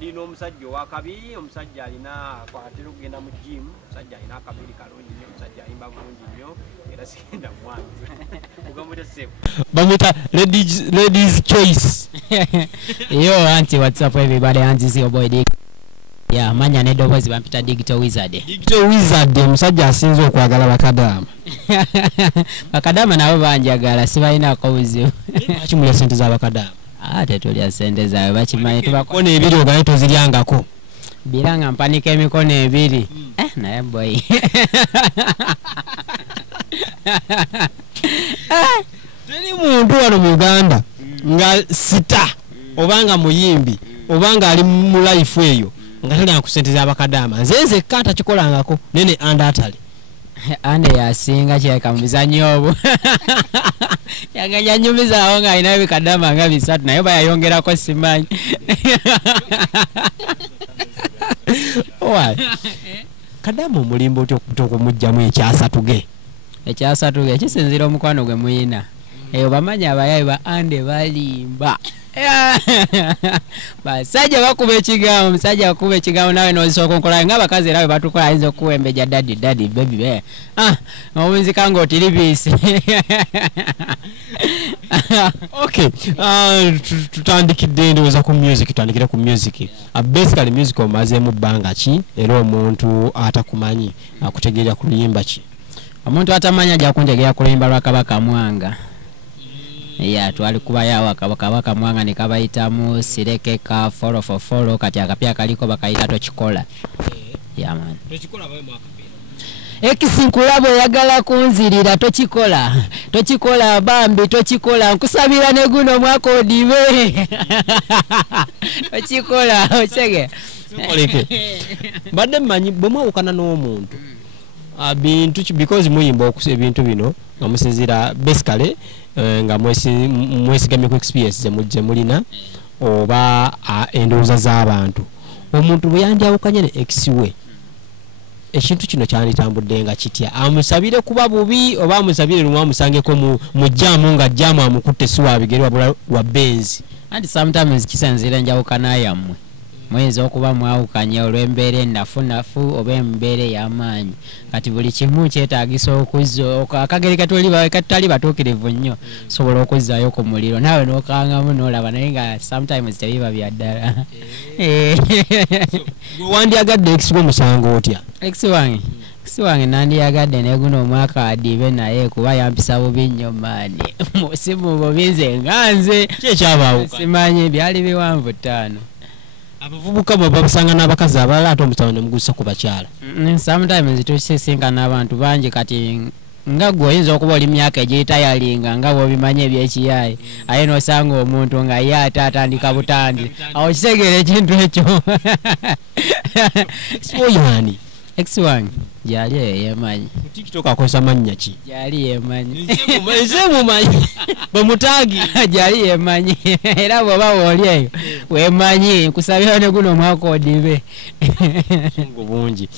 ndino omusajja wakabi omusajja alina akwatira okugenda mu gym omusajja alina akabiri kalungi nnyo omusajja ayimba bulungi nnyo era sigenda mwanzi ugamute sebo bamwita ladies choice. Yo auntie, what's up everybody? Auntie's your boy Dick. Yeah, manya nedobozi bampita Digital Wizard. Digital Wizard omusajja asinze okwagala bakadama. Bakadama nabo banjagala sibalina kobuzibu. Bakimulya sente za bakadama. Tetulya sente zaabwe bakimanyi tubakone ebiri ogaye toziryangako. Biranga mpanika emikono ebiri. Naye boy. Teri muntu wano mu Uganda nga sita obanga muyimbi obanga ali mu life eyo nga tali ku sente za bakadama nzenze kata kikolangako nene andatale ande yasinga kyeka muzanyo obo yaganya nyumiza aho nga ina bikadama nga bisatu nayo bayayongerako simanyi. Owa kadama mulimbo okumujjamu ekyasatuge kisinzira omukwano gwe muyina eyo bamanya abayayi ba ande balimba basajja bakuba ekigambo omusajja bakuba ekigambo nawe n'ozisooka nkola nga abakazi era bwe batukola ayinza okuwembeja daddy baby obunzika ng'otiribiisi. Okay, tutandikidde ndowooza ku music, tutandikire ku music. Basically music omazeemu bbanga ki era omuntu atakumanyi akutegeera ku luyimba ki? Omuntu atamanya ajja kuntegeera ku luyimba lwa Kabaka Mwanga. Twali kuba yawa Kabaka Mwanga ne kabayitamu sirekeka follow for follow kati akapya kaliko bakayita Tochikola. Man. Tochikola bawe mwakapira. Ekisinkulabo yagala kunzirira Tochikola bambi Tochikola nkusabira ne guno mwaka odibe. Tochikola ochege. Oleke. Badde manyi bomawukana n'omuntu. Bintu because muyimba okusa ebintu bino nga musinzira basically nga mwesigamye ku experience ze mulina oba endowooza z'abantu. Omuntu bwe yandyawukanye ne ex we ekintu kino kyanditambudde nga kitya amusabire kuba bubi oba amusabire lumwa amusangeko mu jjaamu nga jjaamu amukutte si wabigere wabula wa benzi. Anti sometimes kisanzira enjawukana yammwe mwezi okuba mwawukanye olw'embeera ennafunafu oba embeera ey'amaanyi kati buli kimu kyetaagisa okuzza akagere katutali batuukirivu nnyo sobola okuzzaayo ku muliro naawe n'okangamu n'olaba naye nga sometimes tebiba bya ddala. Wandyagadde ex g'omusango otya? Ex wange nandiyagadde naye guno omwaka adibe naye kuba yampisa bubi nnyo maani musimu bubi nze nga nze kyekyabawuka simanyi byali biwanvu 5. Abavubuka bwe babasanga n'abakazi abalala ate omusawo ne mugusa ku bakyala. Sometimes tusisinka n'abantu bangi kati nga gwe oyinza okuba oli myaka egiyitayalinga nga bw'obimanyi eby'ekiyayi aye n'osanga omuntu nga ye ate atandika butandi awo kitegeera ekintu ekyo. Soyani ex wange gyali eyo yemanyi. TikTok akozesa mannya ki? Gyali yemanyi. Nze mumanyi bamutaagi gyali yemanyi era bw'oba wooli eyo wemanyi nkusabira ne guno omwaka odibe. Bungi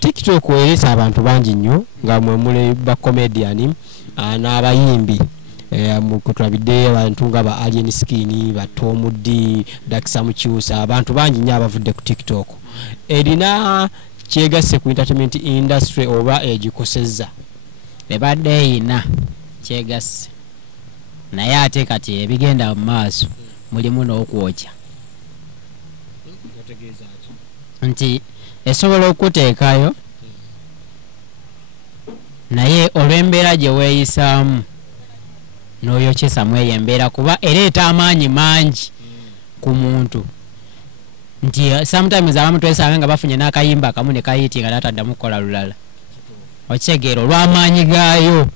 TikTok eresa abantu bangi nnyo nga mwe muli ba comedian n'abayimbi kutulabidde abantu nga ba Alien Skin ba Tom D Dakisa Mukyusa abantu bangi nnyo abavudde ku TikTok erina kyegasse ku entertainment industry oba egikosezza ebadde ina kyegasse naye ate kati ebigenda mu maaso mulimu n'okwokya nti esobola okuteekayo naye olw'embeera gye weeyisaamu n'oyokyesamu eyo embeera kuba ereeta amaanyi mangi ku muntu nti sometimes abamu twesanga nga bafunye n'akayimba akamu ne kayitinga n'ataddamu kukola lulala okitegeera olw'amaanyi gaayo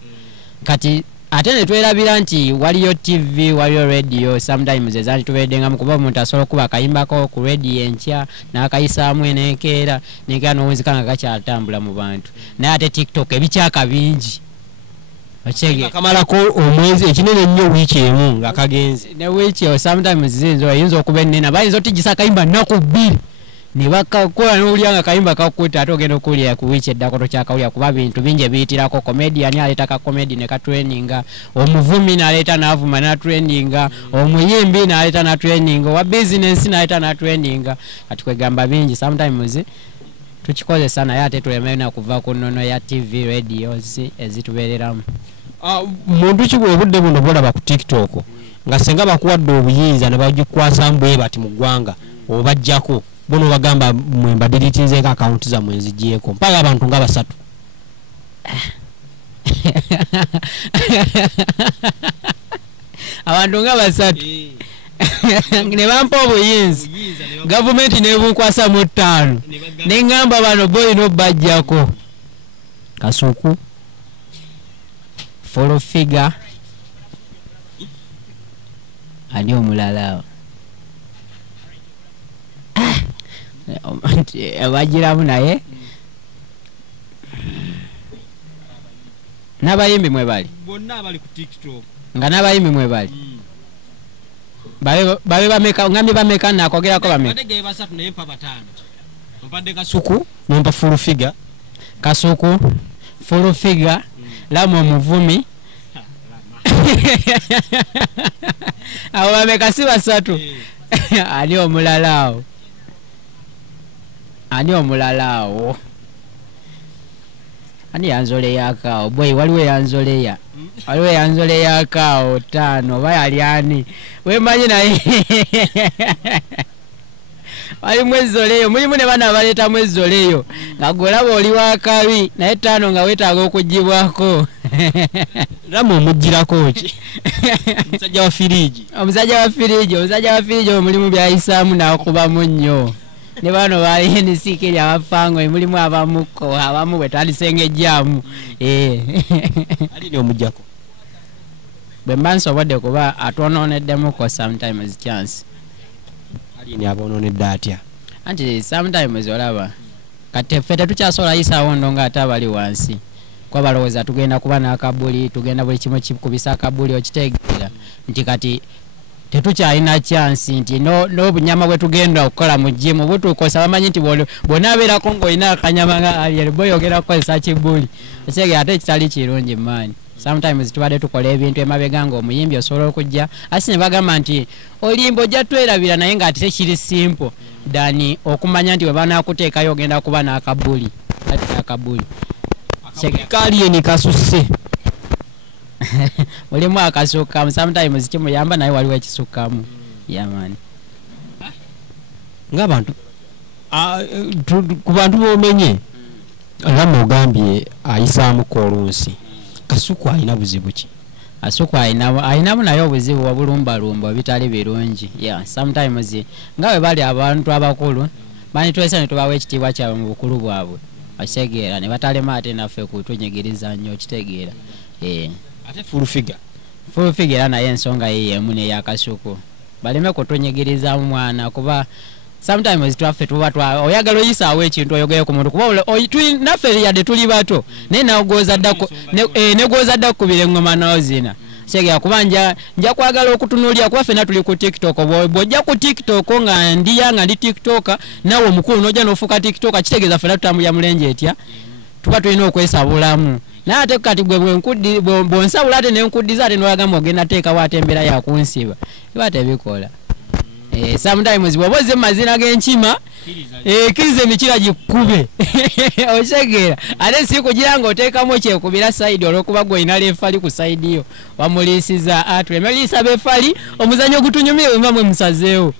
kati ate ne twerabira nti waliyo TV waliyo radio sometimes ezali tubeeddengamu kuba omuntu asobola okuba akayimbako ku radio enkya n'akayisaamu enenkeera n'owunzika nga kakyatambula mu bantu naye ate TikTok ebikyaka bingi akamalako omwezi ekinene nnyo wiiki emu nga kagenze ne wiiki eyo sometimes zinzo oyinza okuba ennene bayinza otigisa akayimba nnaku 2 ne bakakola n'olya nga kayimba kakukuta ate ogenda okuwulira ku wiiki eddako tokyakawulira kuba bintu bingi ebiyitirako. Comedian aleeta ka comedy ne katraininga, omuvumi n'aleeta n'avuma n'atraininga, omuyimbi n'aleeta n'atraininga, owa business n'aleeta n'atraininga. Kati kwegamba bingi sometimes tukikozesa naye ate tulemeyo nakuva ku nnono ya TV radios ezitubeereramu. Muntu ki obudde buno bolaba ku TikTok nga senga bakuwadde obuyinza ne bagikwasamu bwe bati mu ggwanga obajjako bono bagamba mwe mbadiritinzeeko akawunti zammwe nzigyeko mpaka abantu nga basatu. Abantu nga basatu ne bampa obuyinza gavumenti nebunkwasa mu 5 neŋŋamba bano boyina obbajjako Kasuku follow figure ani omulala abagiramu naye n'abayimbi mwe bali bonna abali ku TikTok nga n'abayimbi mwe bali babe bameka ngambye bameka nakogerako bameka badege basatu naye mpa batano mpadde Kasuku nompa full figure Kasuku full figure Lamu omuvumi abo bameka si basatu ani omulala awo ani yanzole yakao boy waliwo yanzoleya yakao 5 bayali ani wemanyi naye wali mwezoleyo mulimu ne bana baleta mwezoleyo nga golaba oli wakabi naye 5 nga wetaaga okugibwako. Lamu omugirako ki omusajja wa firiji omulimu byayisaamu n'akubamu nnyo ne bano bali nisiikeri abafango mulimu abamu bwe tandisengejjaamu ali ne omujjako bwe mba nsobodde kuba atwononeddemuko sometimes chance ali ne aboononedde atya anti sometimes olaba kati ffe tetukyasobola yisaawo ndo nga ate abali wansi kwa balowooza tugenda kuba n'akabuli tugenda buli kimu kikubisa akabuli okitegeera nti kati tetukyalina chance nti n'obunyama bwe tugenda okukola mu gym butuukosa bamanyi nti bw'onaabeerako ng'olina akanyama nga aliel boy ogenda kukozesa kibuli ekitegeera ate kitali kirungi maani. Sometimes tubadde tukola ebintu emabega ng'omuyimbi osobola okujja asi ne bagamba nti olimba ojja twerabira naye ng'ate tekiri simple dani okumanya nti bwe banaakuteekayo ogenda kuba n'akabuli akabuli kalieni kasuse mulimu akasukkamu sometimes kimuyamba naye waliwo ekisukkamu yamani ng'abantu ku bantu bomenye Lamu ogambye ayisaamuko olunsi Kasuku alina buzibu ki? Kasuku alinamu naye obuzibu obulumbalumba bitali birungi sometimes nga bwe bali abantu abakulu banitwesa ne tubawa ekitiibwa kyabwe mu bukulu bwabwe basegeera ne batalema ate naffe kutunyigiriza nnyo okitegeera ate full figure era naye ensonga yeemu neya Kasuku baleme kutunyigiriza mwana kuba sometimes twaffe tuba oyagala oyisaawo ekintu oyogere ku muntu kuba naffe yadde tuli bato naye negwoza dda kukubira engoma naozina segera kuba nja kwagala okutunuulira kuba ffenna tuli ku TikTok bw'ojja ku TikTok nga ndi TikToka nawe omukulu n'ojja n'ofuuka TikToka kitegeeza ffenna tutambulira mulenje etya tuba tulina okwesabulamu naye ate kati bw'onsabula ate nenkuddiza ate n'olagamba ogenda teekawo ate embeera yakunsiba iba tebikola. Sometimes bw'oba ozze mu mazina g'enkima kkiriza emikira gikkube okitegera ate si kugira ng'oteekamu ekyekubira sayidi olw'okuba gw'olina leefali ku sayidi yo wamuliisiza tuleme liisa beefali omuzannyo ogutunyumire bwe muba mwe musazeewo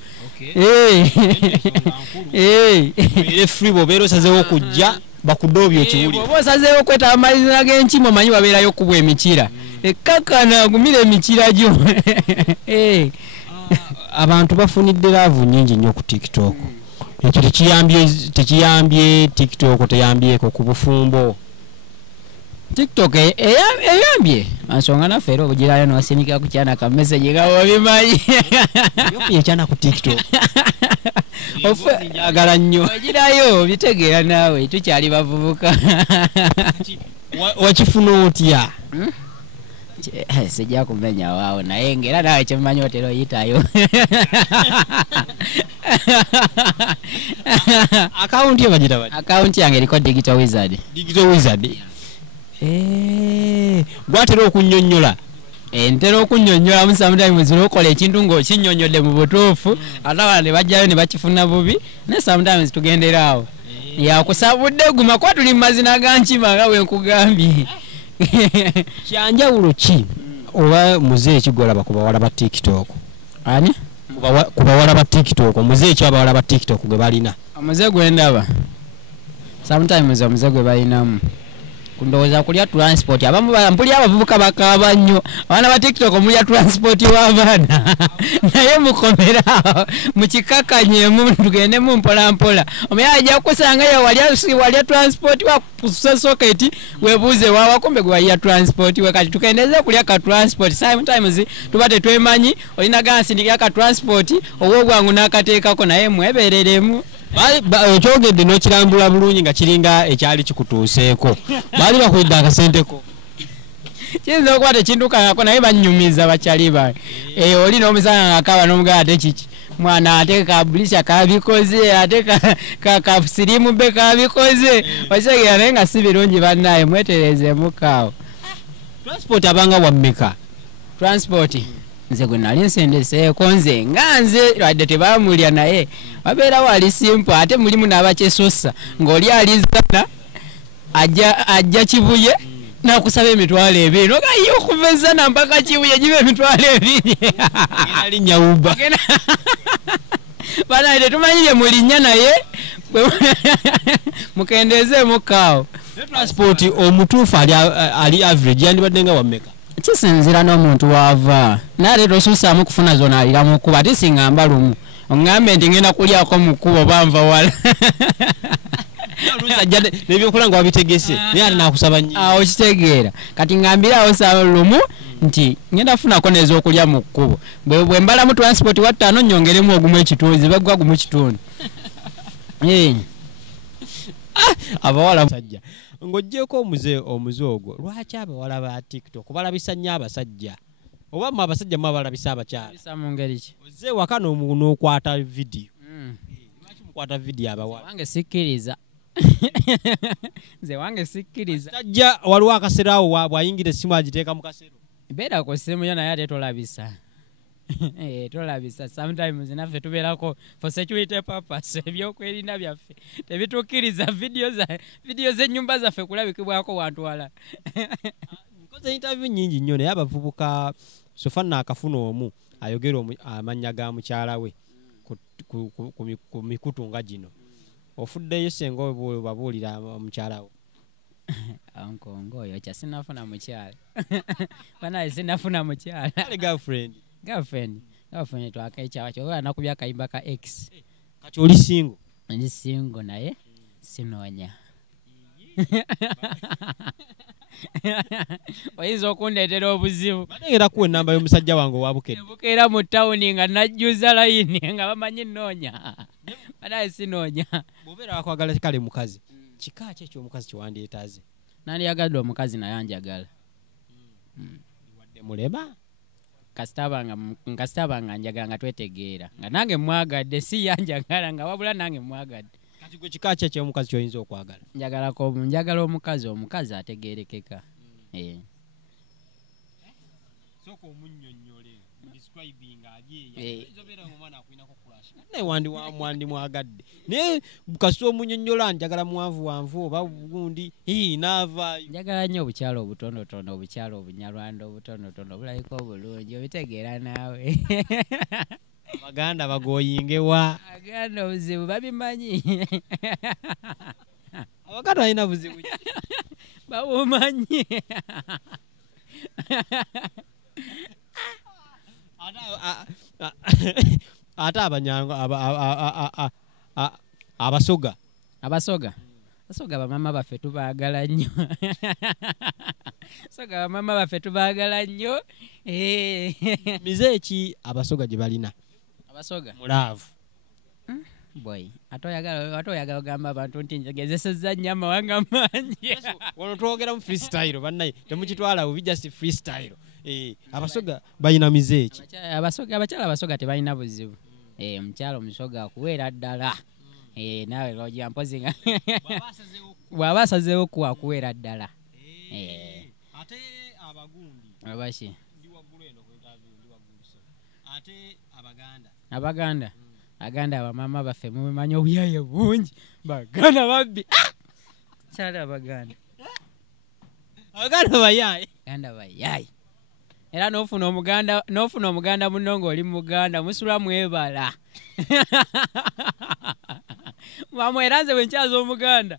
free bw'obeera osazeewo okujja bakudoobya ekiwulire bw'oba osazeewo okwetaba mu mazina g'enkima omanyi wabeerayo okubwa emikira ekkakana agumira emikira gyo. Abantu bafunidde laavu nnyingi nnyo ku TikTok ekyo tekiyambye TikTok teyambyeko ku bufumbo TikTok eyambye ansonga naffe era obugirayo n'owasimikira ku kyana ka message nga obimanyi yekyana ku TikTok njagala nnyo ogirayo bitegeera naawe tukyali bavubuka wakifuna otya sijja kumenya waawo naye ngera nawe kyemumanyi otera oyitayo Account yo bagita bati. Account yange eriko Digital Wizard. Digital Wizard. Gwatera okunnyonnyola. Ntera okunnyonnyola mu sometimes okola ekintu ng'okinnyonnyodde mu butuufu ate abalala ne bajjayo ne bakifuna bubi ne sometimes tugendera awo. Yakusabudde guma kwa tuli mu mazina ga nkima nga bwe nkugambye. Kyanjawulo ki oba muzeeyi kigolaba ku bawala ba TikTok? Ani? Ku bawala ba TikTok, muzeeyi ki abawala ba TikTok gwe balina? Omuze gwe ndaba. Sometimes omuze gwe balinamu. Kundowooza kulya transport abamu mpulira abavubuka bakaaba nnyo abaana ba TikTok omulya transport w'abaana naye mukomera mukikakanyemu tugende mu mpola mpola omuya ajja kusanga yo walya transport wa socket webuuze wawa kumbe gwe walya transport we kati tukendeze kulya ka transport sometimes tuba tetwemanyi olina gansindikira ka transport owo bwangu n'akateekako naye mwebereremu. Okyogedde n'okirambula bulungi nga kiringa ekyali kikutuuseeko baali bakwidde akasenteko kiyinza okuba tekintukangako naye bannyumiza bakyali ba oli n'omusana ng'akaaba n'omugala ate kiki mwana ate kabulisha kabikoze ate kasirimu be kabikoze okitegeera naye nga si birungi bannaye mwetereezeemukaawo. Transport abanga wammeka? Transport nze gwe nali nsendeseeko nze nga nze wadde tebaamulya naye wabeera wali simple ate mulimu n'abakyesussa ng'oli alizana ajja Kibuye nakusaba emitwalo ebiri nogaye okuva ezana mpaka Kibuye giba emitwalo ebiri ali nyawuba bana tetumanyire mulinnya naye mukendezeemukaawo. Transport omutuufu ali average yandibadde nga wammeka? Kisinzira n'omuntu waava naye tosussaamu kufuna zona alira mu kkubo ate singamba lumu oŋŋambe nti ngenda kulyako mu kkubo banva wala nebyokola nga wabitegese naye ate nakusaba nnyo. Awo kitegeera kati ngambirawo saa lumu nti ngenda funako n'ez'okulya mu kkubo bwe mbalamu transport wa ttaano nnyongeremu ogumu ekitundu zibagwa gumu kitundu. Abawala musajja ng'oggyeko omuze ogwo lwaki abawala ba TikTok balabisa nnyo abasajja oba mu abasajja mu abalabisa abakyala? Bisa mu ngeri ki? Ozze waka n'okwata vidiyo. Lwaki mukwata vidiyo abawala? Wange sikkiriza. Nze wange sikkiriza. Sajja waliwo akaseera awo bw'ayingira essimu agiteeka mu kasero. Beera ku ssimu yo naye ate tolabisa. Tolabisa sometimes naffe tubeerako for security purpose ebyokwerinda byaffe tebitukkiriza vidiyo z'ennyumba zaffe kulabikibwako wantu wala. Nkoze interview nnyingi nnyo naye abavubuka sofanna akafuna omu ayogera amannya ga mukyala we ku mikutu nga gino ofuddeyo senga babuulira mukyala we? Ankongo oyo kya sinafuna mukyala banaye sinafuna mukyala. Girlfriend twakaichawa kyo nakubya akayimba ka X. Kati oli single? Ndi single naye sinoonya. Oyinza okundeetera obuzibu. Bategeera kuwa ennamba y'omusajja wange owabukedde. Bukeera mu ttawuni nga najjuza layini nga bamanyi nnoonya. Banaye sinoonya. Bw'obeera wakwagala kale mukazi kika ki ekyomukazi kiwandyetaaze? Nandiyagadde omukazi naye anjagala. Wadde muleba? Nkasitabanga njagala nga twetegeera nga nange mwagadde si yanjagala nga wabula nange mwagadde. Kati gwe kika ki ekyomukazi kyoyinza okwagala? Njagala omukazi ategeerekeka. Sooka omunnyonnyole describing ajeeya omwana akwinako kulash naye wandi mwagadde naye kasi omunnyonnyola njagala mwanvu oba gundi naavaayo. Njagala nnyo obukyalo obutonotono obukyalo obunyarwanda obutonotono obulabika obulungi obitegeera naawe. Abaganda bagooyingewa. Abaganda obuzibu babimanyi. Abaganda balina buzibu ki? Babumanyi. Ate abanyango abasoga bamama baffe tubaagala nnyo. Bamama baffe tubaagala nnyo. Mize ki abasoga gye balina? Abasoga mulaavu. Boy, ate oyagala ogamba abantu nti njagezesezza nnyo amawanga mangi. Wano twogera mu freestyle bannaye temukitwala bubi just freestyle. Abasoga balina mize ki? Abakyala abasoga tebalina buzibu. Omukyala omusoga akuweera ddala. nawe Alojja mpozi nga bw'aba asazeewo kuwakuwera ddala. Ate abagundi Abashi ndi waggulu eno ku interview ndi waggulu so. Ate Abaganda Aganda bamama baffe mumanyi obuyaye bungi Baganda babbi kyala Abaganda bayaye Aganda bayaye era n'ofuna omuganda muno ng'oli muganda musula mwebala mwamweranze bwe nkyaza omuganda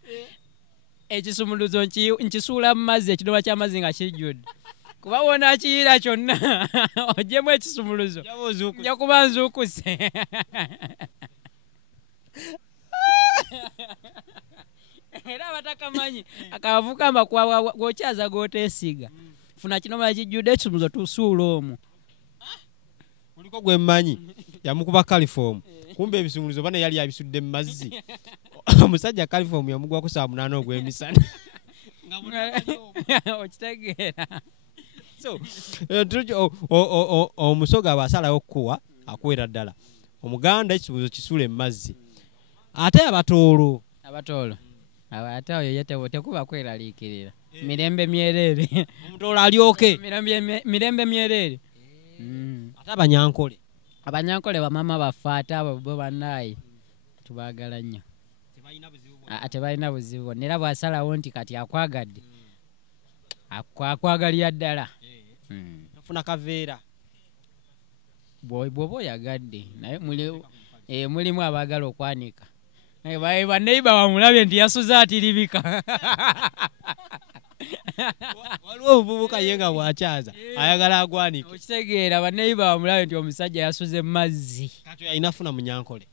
ekisumuluzo nkisuula mu mazzi ekidomola ky'amazzi nga kijjudde kuba wona akiyira kyonna ojjemu ekisumuluzo nja kuba nzuukuse era abatakamanya akavuka mbakwawa gwokyaza gooteesiga funa kinomala kijjudde ekisumuluzo tusuula omwo kuliko gwe mmanyi yamukuba kalifomu kumbe ebisumuluzo bana yali abisudde mu mazzi omusajja kalifomu yamugwako saa 8 ogw'emisana okitegeera so omusoga abasalawo okukuwa akuwera ddala omuganda ekisumuluzo kisuule mu mazzi ate abatoolo ate oyo ye tekuba kweraliikirira mirembe myereere omutoolo alyoke mirembe myereere ate abanyankole bamama baffe ate abo bo bannaayi tubaagala nnyo tebalina buzibu era bw'asalawo nti kati akwagadde akwagalira ddala afuna kaveera bw'oba oyagadde naye mulimu abaagala okwanika baneiba bamulabye nti yasuze atiribika waliwo omuvubuka ye nga bw'akyaza ayagala agwanika okitegeera baneiba bamulabye nti omusajja yasuze mu mazzi kati alina afuna munyankole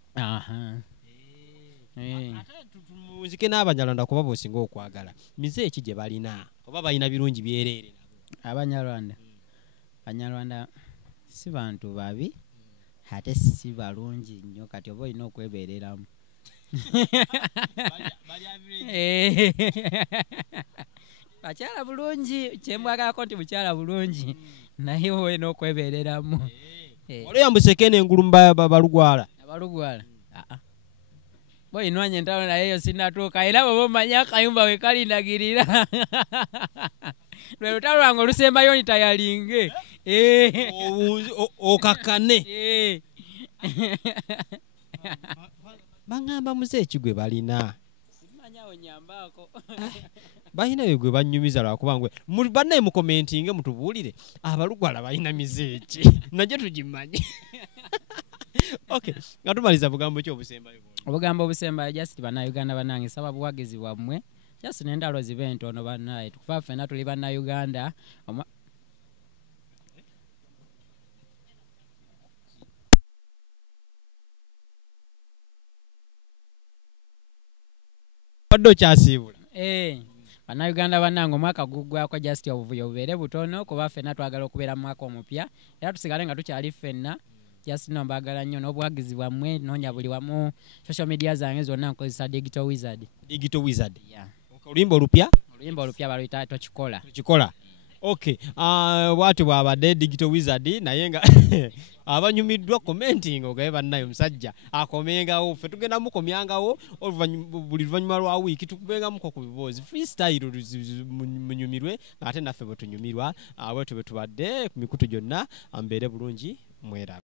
muzike n'abanyarwanda kuba boosinga okwagala mize eki gye balina oba balina birungi byereere abanyarwanda si bantu babi ate si balungi nnyo kati oba olina okwebeereramu bakyala bulungi kyembwagalako nti bukyala bulungi naye olina okwebeereramu olwo yambuseke n'engulu balugwala boyinwanye entalo naye yo sinatuuka era bwe bomanyi akayumba we kalindagirira lwe lutalo lwange olusembayo nitayalinge okakane baŋŋamba muze ekigwe balina balina bye banyumiza lwakuba ngwe bannaye mukomentinge mutubuulire abalugwala balina mize eki najye tugimanyi okay nga tumaliza bugambo ki obusembayo obugambo obusembayo just bannayuganda bannange saba buwagizi bwammwe just n'endalo zibe entono bannaye tukuba ffenna tuli bannayuganda badde okyasiibula bannayuganda bannange omwaka guggwako just obuvuyo bubeere butono kuba ffenna twagala okubeera mu mwaka omupya era tusigale nga tukyali ffenna just no mbaagala nnyo n'obuwagizi bwammwe noonya buli wamu social media zange zonna nkozesa digital wizard oluyimba olupya baluyita tokikola okay bwatyo bwabadde digital wizard naye nga abanyumiddwa commenting ogaye bannaye omusajja akomengawo ffe tugenda mukomyangawo buli luvannyuma lwa wiiki tukubengamuko ku biboozi freestyle munyumirwe ate naffe bwe tunyumirwa bwetyo bwe tubadde ku mikutu gyonna mbeere bulungi mwera